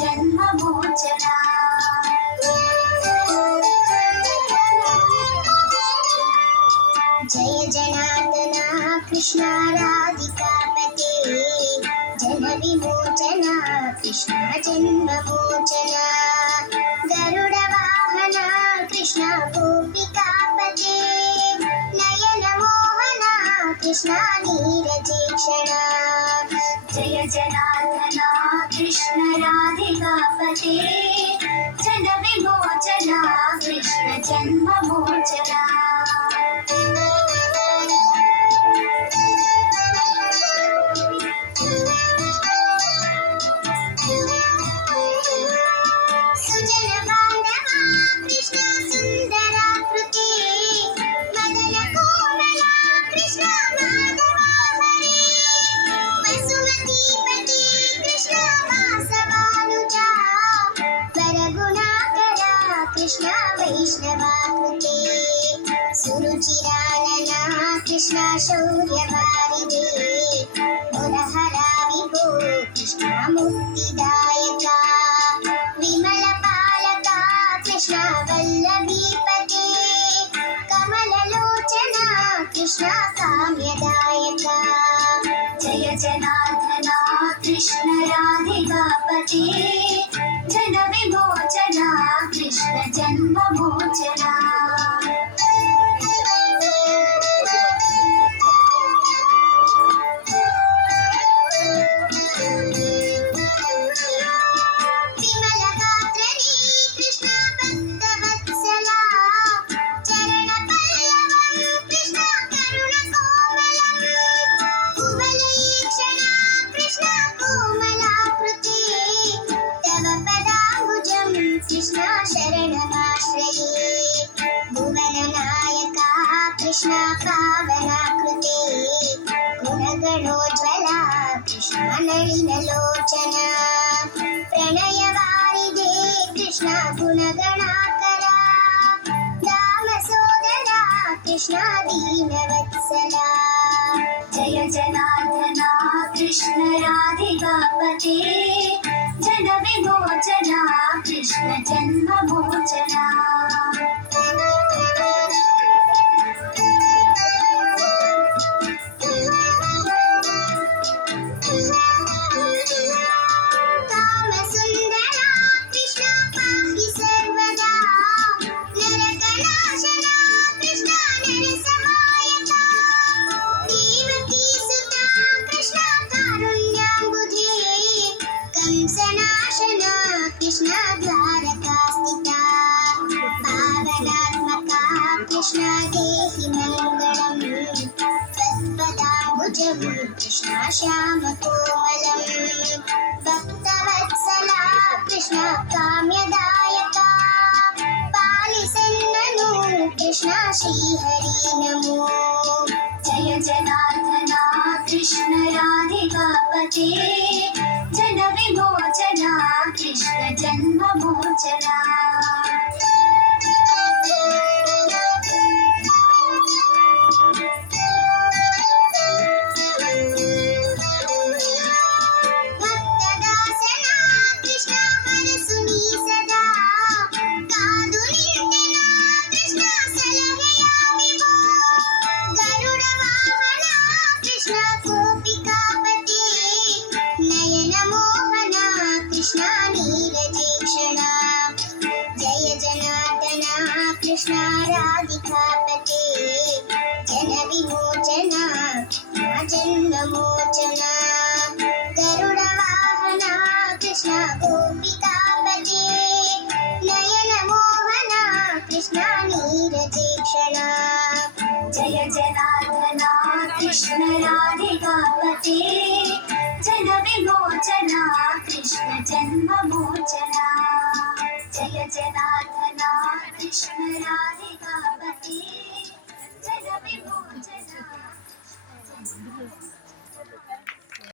जन्ममोचना जय जनार्दना कृष्ण राधिकापते जन विमोचना कृष्ण जन्ममोचना गरुड वाहना कृष्ण गोपिकापते नयन मोहना कृष्ण नीरजेक्षणा जय जनार्दना कृष्ण राधिकापते जन विमोचना कृष्ण जन्ममोचना सुजन बांधवा कृष्ण सुंदराकृते मदन कोमला कृष्ण माधवा हरे वसुमती पति कृष्ण वासवानुजा वरगुणाकरा कृष्ण वैष्णवाकृते सुरुचिरानना कृष्ण शौर्यवारिधे मुरहरा विभो कृष्ण मुक्तिदायका विमल पालका कृष्ण वल्लभीपते कमललोचना कृष्ण काम्यदायका जय जनार्दना कृष्ण राधिकापते जन विमोचना कृष्ण जन्ममोचना कृष्ण शरणमाश्रये भुवननायका कृष्ण पावनाकृते गुणगणोज्ज्वला कृष्ण नलिनलोचना प्रणयवारिधे कृष्ण गुणगणाकरा दामसोदरा कृष्ण दीनवत्सला जय जनार्दना कृष्ण राधिकापते जन विमोचना कृष्ण जन्ममोचना कामसुन्दरा कृष्ण पाहि सर्वदा नरकनाशना कृष्ण नरसहायका देवकीसुता कृष्ण कारुण्याम्बुधे कंसनाशना कृष्ण द्वारकास्थिता पावनात्मका कृष्ण देहि मङ्गलम् त्वत्पदाम्बुजं कृष्ण श्यामकोमलं भक्तवत्सला कृष्ण काम्यदायका पालिसन्ननु कृष्ण श्रीहरि नमो जय जनार्दना कृष्ण राधिकापते जन विमोचना कृष्ण जन्ममोचना भक्तदासना कृष्ण हरसुनी सदा कादुनिर्जना कृष्ण सलहया विभो गरुड वाहना कृष्ण गोपिकापते नयन मोहना कृष्ण नीरजेक्षणा जय जनार्दना कृष्ण राधिकापते जन विमोचना जन्ममोचना गरुड वाहना कृष्ण गोपिकापते नयन मोहना कृष्ण नीरजेक्षणा जय जनार्दना कृष्ण राधिकापते जन विमोचना कृष्ण जन्ममोचना जय जनार्दना कृष्ण राधिकापते